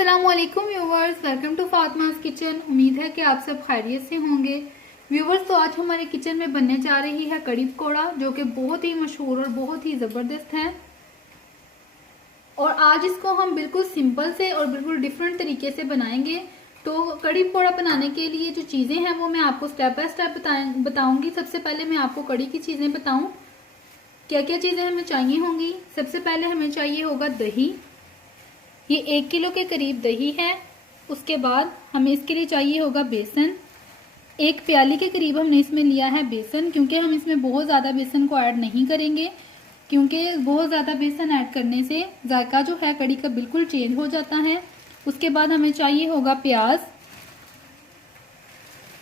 अस्सलामुअलैकुम viewers, welcome to Fatima's kitchen. उम्मीद है कि आप सब खैरियत से होंगे। व्यूवर्स, तो आज हमारे किचन में बनने जा रही है कड़ी पकौड़ा, जो कि बहुत ही मशहूर और बहुत ही ज़बरदस्त है। और आज इसको हम बिल्कुल सिंपल से और बिल्कुल डिफरेंट तरीके से बनाएंगे। तो कड़ी पकौड़ा बनाने के लिए जो चीज़ें हैं वो मैं आपको स्टेप बाय स्टेप बताऊंगी। सबसे पहले मैं आपको कड़ी की चीज़ें बताऊं, क्या क्या चीज़ें हमें चाहिए होंगी। सबसे पहले हमें चाहिए होगा दही, ये 1 किलो के करीब दही है। उसके बाद हमें इसके लिए चाहिए होगा बेसन, 1 प्याली के करीब हमने इसमें लिया है बेसन, क्योंकि हम इसमें बहुत ज़्यादा बेसन को ऐड नहीं करेंगे, क्योंकि बहुत ज़्यादा बेसन ऐड करने से जायका जो है कड़ी का बिल्कुल चेंज हो जाता है। उसके बाद हमें चाहिए होगा प्याज,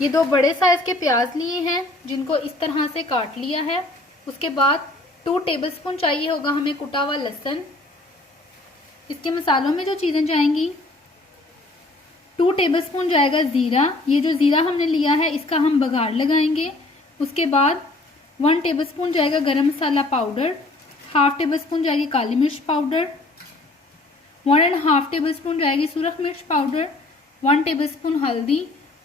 ये 2 बड़े साइज के प्याज लिए हैं जिनको इस तरह से काट लिया है। उसके बाद 2 टेबलस्पून चाहिए होगा हमें कुटा हुआ लहसुन। इसके मसालों में जो चीज़ें जाएंगी, 2 टेबलस्पून जाएगा ज़ीरा, ये जो ज़ीरा हमने लिया है इसका हम बघार लगाएंगे। उसके बाद 1 टेबलस्पून जाएगा गरम मसाला पाउडर, 1/2 टेबलस्पून जाएगी काली मिर्च पाउडर, 1.5 टेबलस्पून जाएगी सुरख मिर्च पाउडर, 1 टेबलस्पून हल्दी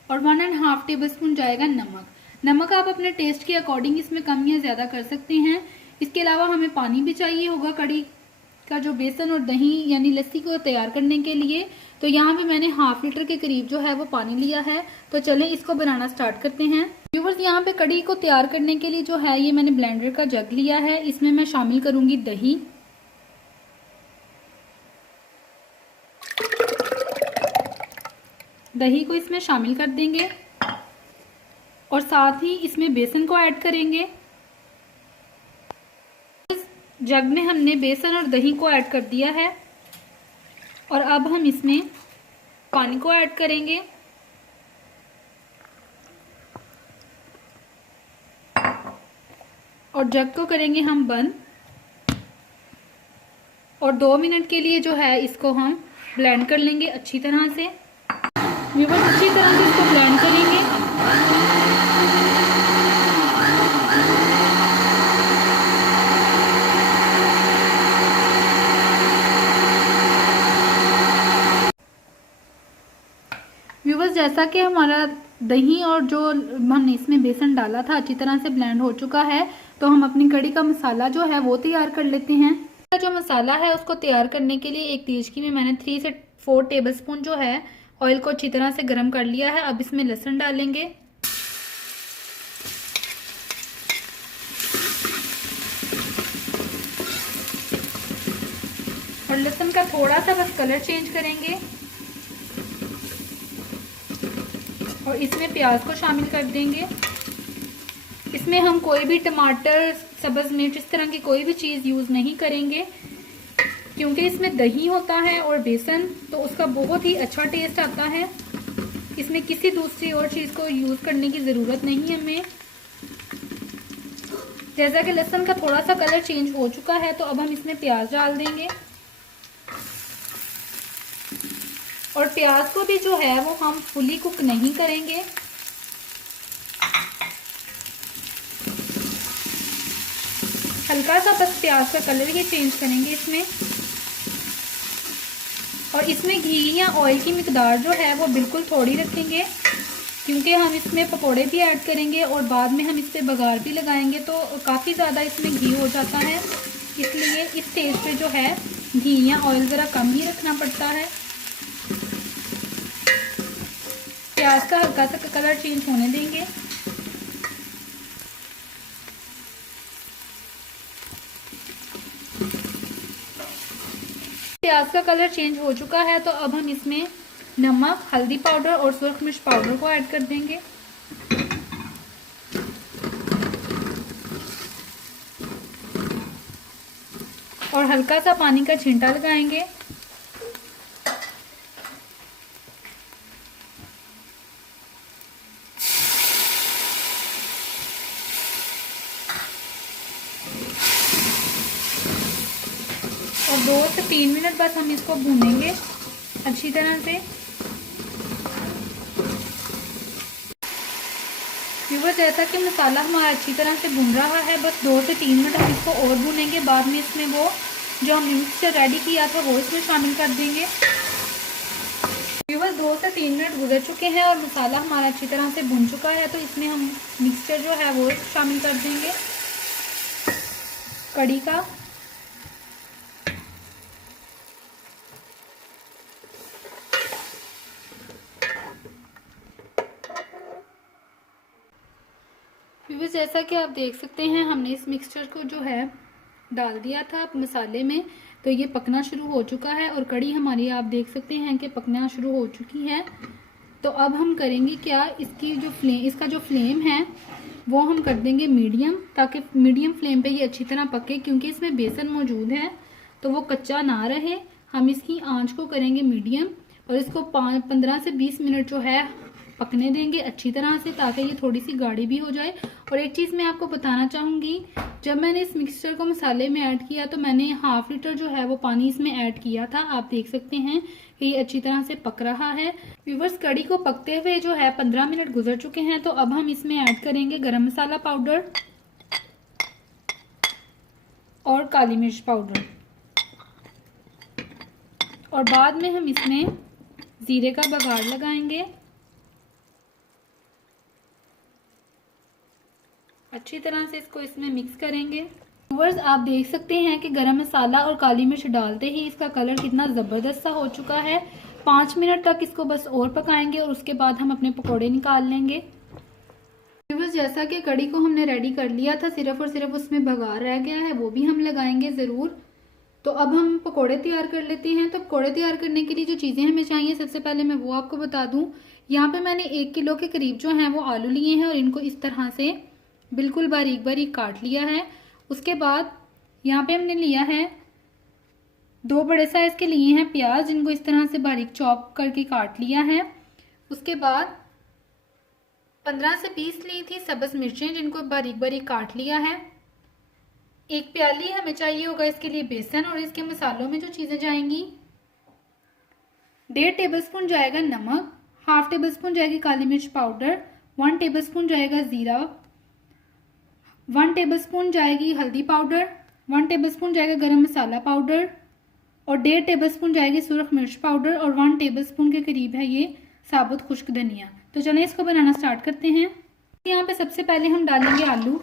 और 1.5 टेबलस्पून जाएगा नमक। नमक आप अपने टेस्ट के अकॉर्डिंग इसमें कम या ज़्यादा कर सकते हैं। इसके अलावा हमें पानी भी चाहिए होगा कड़ी का जो बेसन और दही यानी लस्सी को तैयार करने के लिए। तो यहाँ पे मैंने 1/2 लीटर के करीब जो है वो पानी लिया है। तो चलें इसको बनाना स्टार्ट करते हैं। व्यूवर्स, यहाँ पे कड़ी को तैयार करने के लिए जो है ये मैंने ब्लेंडर का जग लिया है, इसमें मैं शामिल करूंगी दही। दही को इसमें शामिल कर देंगे और साथ ही इसमें बेसन को ऐड करेंगे। जग में हमने बेसन और दही को ऐड कर दिया है और अब हम इसमें पानी को ऐड करेंगे। और जग को करेंगे हम बंद और 2 मिनट के लिए जो है इसको हम ब्लेंड कर लेंगे अच्छी तरह से। व्यूअर्स, अच्छी तरह से इसको ब्लेंड करेंगे। व्यूवर्स, जैसा कि हमारा दही और जो हमने इसमें बेसन डाला था अच्छी तरह से ब्लेंड हो चुका है, तो हम अपनी कड़ी का मसाला जो है वो तैयार कर लेते हैं। जो मसाला है उसको तैयार करने के लिए एक तेजकी में मैंने 3 से 4 टेबलस्पून जो है ऑयल को अच्छी तरह से गर्म कर लिया है। अब इसमें लहसुन डालेंगे, और लहसुन का थोड़ा सा बस कलर चेंज करेंगे और इसमें प्याज को शामिल कर देंगे। इसमें हम कोई भी टमाटर, सब्ज मिर्च, इस तरह की कोई भी चीज़ यूज़ नहीं करेंगे, क्योंकि इसमें दही होता है और बेसन, तो उसका बहुत ही अच्छा टेस्ट आता है। इसमें किसी दूसरी और चीज़ को यूज़ करने की ज़रूरत नहीं है हमें। जैसा कि लहसुन का थोड़ा सा कलर चेंज हो चुका है, तो अब हम इसमें प्याज डाल देंगे और प्याज को भी जो है वो हम फुली कुक नहीं करेंगे। हल्का सा बस प्याज का कलर ही चेंज करेंगे इसमें। और इसमें घी या ऑयल की मिकदार जो है वो बिल्कुल थोड़ी रखेंगे, क्योंकि हम इसमें पकोड़े भी ऐड करेंगे और बाद में हम इस पर बघार भी लगाएंगे, तो काफ़ी ज़्यादा इसमें घी हो जाता है। इसलिए इस स्टेज पे जो है घी या ऑयल ज़रा कम ही रखना पड़ता है। प्याज का हल्का सा कलर चेंज होने देंगे। प्याज का कलर चेंज हो चुका है, तो अब हम इसमें नमक, हल्दी पाउडर और सुरख मिर्च पाउडर को ऐड कर देंगे। और हल्का सा पानी का छींटा लगाएंगे। और 2 से 3 मिनट बस हम इसको भूनेंगे अच्छी तरह से। व्यूअर्स, जैसा कि मसाला हमारा अच्छी तरह से भून रहा है, बस 2 से 3 मिनट हम इसको और भूनेंगे। बाद में इसमें वो जो हमने मिक्सचर रेडी किया था वो इसमें शामिल कर देंगे। 2 से 3 मिनट गुजर चुके हैं और मसाला हमारा अच्छी तरह से भुन चुका है। तो इसमें हम मिक्सचर जो है वो शामिल कर देंगे कड़ी का। व्यूअर्स, जैसा कि आप देख सकते हैं हमने इस मिक्सचर को जो है डाल दिया था मसाले में, तो ये पकना शुरू हो चुका है और कड़ी हमारी आप देख सकते हैं कि पकना शुरू हो चुकी है। तो अब हम करेंगे क्या, इसका जो फ्लेम है वो हम कर देंगे मीडियम, ताकि मीडियम फ्लेम पे ये अच्छी तरह पके, क्योंकि इसमें बेसन मौजूद है तो वो कच्चा ना रहे। हम इसकी आंच को करेंगे मीडियम और इसको 15 से 20 मिनट जो है पकने देंगे अच्छी तरह से, ताकि ये थोड़ी सी गाढ़ी भी हो जाए। और एक चीज़ मैं आपको बताना चाहूँगी, जब मैंने इस मिक्सचर को मसाले में ऐड किया तो मैंने ½ लीटर जो है वो पानी इसमें ऐड किया था। आप देख सकते हैं कि ये अच्छी तरह से पक रहा है। व्यूअर्स, कड़ी को पकते हुए जो है 15 मिनट गुजर चुके हैं। तो अब हम इसमें ऐड करेंगे गरम मसाला पाउडर और काली मिर्च पाउडर, और बाद में हम इसमें जीरे का बघार लगाएंगे। अच्छी तरह से इसको इसमें मिक्स करेंगे। व्यूअर्स, आप देख सकते हैं कि गरम मसाला और काली मिर्च डालते ही इसका कलर कितना ज़बरदस्त सा हो चुका है। 5 मिनट तक इसको बस और पकाएंगे और उसके बाद हम अपने पकोड़े निकाल लेंगे। व्यूअर्स, जैसा कि कड़ी को हमने रेडी कर लिया था, सिर्फ और सिर्फ उसमें बघार रह गया है, वो भी हम लगाएंगे ज़रूर। तो अब हम पकोड़े तैयार कर लेते हैं। तो पकोड़े तैयार करने के लिए जो चीज़ें हमें चाहिए, सबसे पहले मैं वो आपको बता दूँ। यहाँ पर मैंने 1 किलो के करीब जो हैं वो आलू लिए हैं और इनको इस तरह से बिल्कुल बारीक बारीक काट लिया है। उसके बाद यहाँ पे हमने लिया है 2 बड़े साइज के लिए हैं प्याज, जिनको इस तरह से बारीक चॉप करके काट लिया है। उसके बाद 15 से 20 ली थी सब्ज मिर्चें, जिनको बारीक बारीक काट लिया है। 1 प्याली हमें चाहिए होगा इसके लिए बेसन, और इसके मसालों में जो चीज़ें जाएंगी, 1.5 टेबलस्पून जाएगा नमक, ½ टेबलस्पून जाएगी काली मिर्च पाउडर, 1 टेबलस्पून जाएगा ज़ीरा, 1 टेबलस्पून जाएगी हल्दी पाउडर, 1 टेबलस्पून जाएगा गरम मसाला पाउडर, और 1.5 टेबलस्पून जाएगी सुरख मिर्च पाउडर, और 1 टेबलस्पून के करीब है ये साबुत खुश्क धनिया। तो चलें इसको बनाना स्टार्ट करते हैं। यहाँ पे सबसे पहले हम डालेंगे आलू,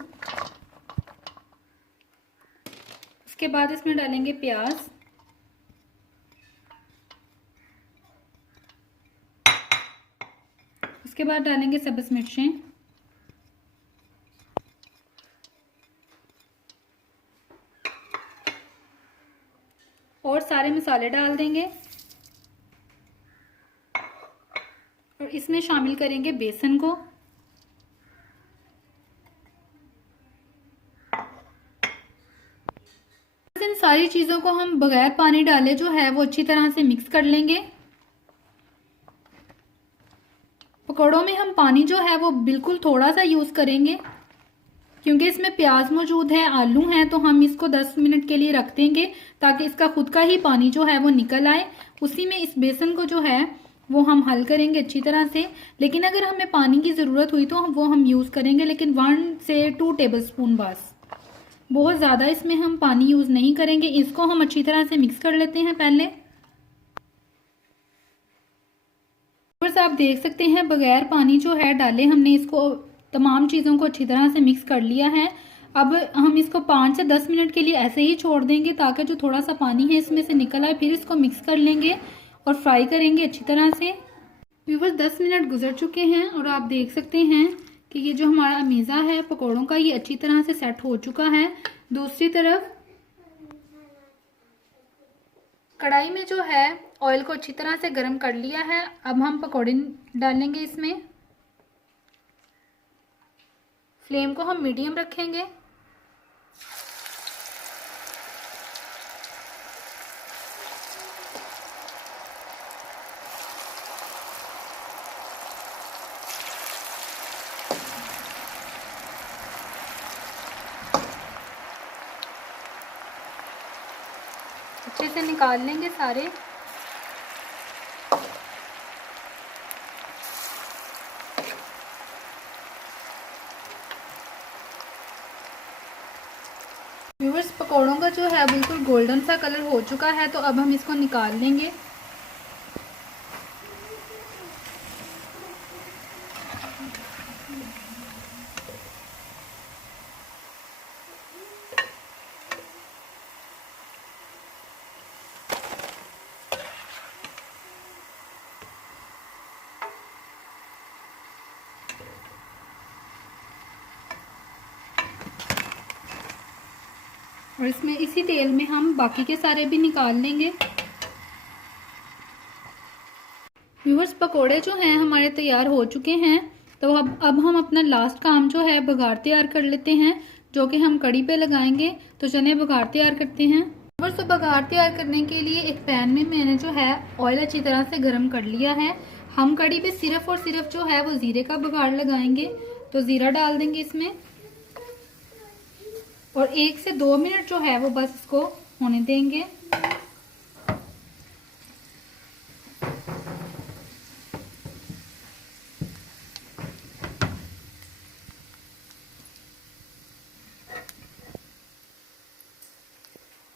उसके बाद इसमें डालेंगे प्याज, उसके बाद डालेंगे सब्ज मिर्चें, और सारे मसाले डाल देंगे और इसमें शामिल करेंगे बेसन को। इन सारी चीज़ों को हम बगैर पानी डाले जो है वो अच्छी तरह से मिक्स कर लेंगे। पकौड़ों में हम पानी जो है वो बिल्कुल थोड़ा सा यूज़ करेंगे, क्योंकि इसमें प्याज मौजूद है, आलू हैं, तो हम इसको 10 मिनट के लिए रख देंगे ताकि इसका खुद का ही पानी जो है वो निकल आए। उसी में इस बेसन को जो है वो हम हल करेंगे अच्छी तरह से। लेकिन अगर हमें पानी की ज़रूरत हुई तो वो हम यूज़ करेंगे, लेकिन 1 से 2 टेबलस्पून बस, बहुत ज़्यादा इसमें हम पानी यूज़ नहीं करेंगे। इसको हम अच्छी तरह से मिक्स कर लेते हैं पहले। बस आप देख सकते हैं बगैर पानी जो है डाले हमने इसको तमाम चीज़ों को अच्छी तरह से मिक्स कर लिया है। अब हम इसको 5 से 10 मिनट के लिए ऐसे ही छोड़ देंगे ताकि जो थोड़ा सा पानी है इसमें से निकल आए। फिर इसको मिक्स कर लेंगे और फ्राई करेंगे अच्छी तरह से। व्यूअर्स, 10 मिनट गुजर चुके हैं और आप देख सकते हैं कि ये जो हमारा अमीज़ा है पकौड़ों का, ये अच्छी तरह से सेट हो चुका है। दूसरी तरफ कढ़ाई में जो है ऑयल को अच्छी तरह से गर्म कर लिया है। अब हम पकौड़े डालेंगे इसमें। फ्लेम को हम मीडियम रखेंगे। अच्छे से निकाल लेंगे सारे। व्यूअर्स, पकौड़ों का जो है बिल्कुल गोल्डन सा कलर हो चुका है, तो अब हम इसको निकाल लेंगे। और इसमें इसी तेल में हम बाकी के सारे भी निकाल लेंगे। व्यूअर्स, पकोड़े जो हैं हमारे तैयार हो चुके हैं। तो अब हम अपना लास्ट काम जो है बघार तैयार कर लेते हैं, जो कि हम कड़ी पे लगाएंगे। तो चलिए बघार तैयार करते हैं। व्यूअर्स, तो बघार तैयार करने के लिए एक पैन में मैंने जो है ऑयल अच्छी तरह से गर्म कर लिया है। हम कड़ी पे सिर्फ और सिर्फ जो है वो जीरे का बघार लगाएंगे। तो जीरा डाल देंगे इसमें और 1 से 2 मिनट जो है वो बस इसको होने देंगे।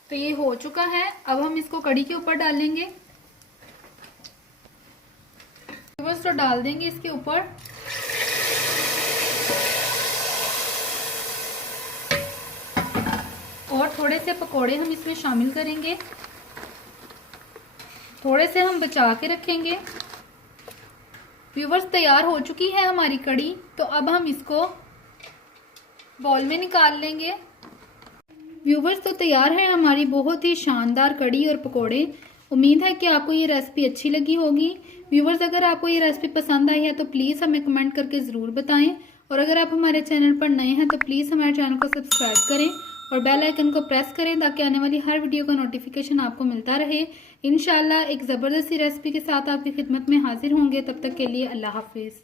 तो ये हो चुका है। अब हम इसको कड़ी के ऊपर डालेंगे। बस तो डाल देंगे इसके ऊपर। और थोड़े से पकोड़े हम इसमें शामिल करेंगे। थोड़े से हम बचा के रखेंगे। व्यूवर्स, तैयार हो चुकी है हमारी कड़ी। तो अब हम इसको बाउल में निकाल लेंगे। व्यूवर्स, तो तैयार है हमारी बहुत ही शानदार कड़ी और पकोड़े। उम्मीद है कि आपको ये रेसिपी अच्छी लगी होगी। व्यूवर्स, अगर आपको ये रेसिपी पसंद आई है तो प्लीज़ हमें कमेंट करके ज़रूर बताएं। और अगर आप हमारे चैनल पर नए हैं तो प्लीज़ हमारे चैनल को सब्सक्राइब करें और बेल आइकन को प्रेस करें, ताकि आने वाली हर वीडियो का नोटिफिकेशन आपको मिलता रहे। इंशाल्लाह एक ज़बरदस्ती रेसिपी के साथ आपकी खिदमत में हाजिर होंगे। तब तक के लिए अल्लाह हाफिज़।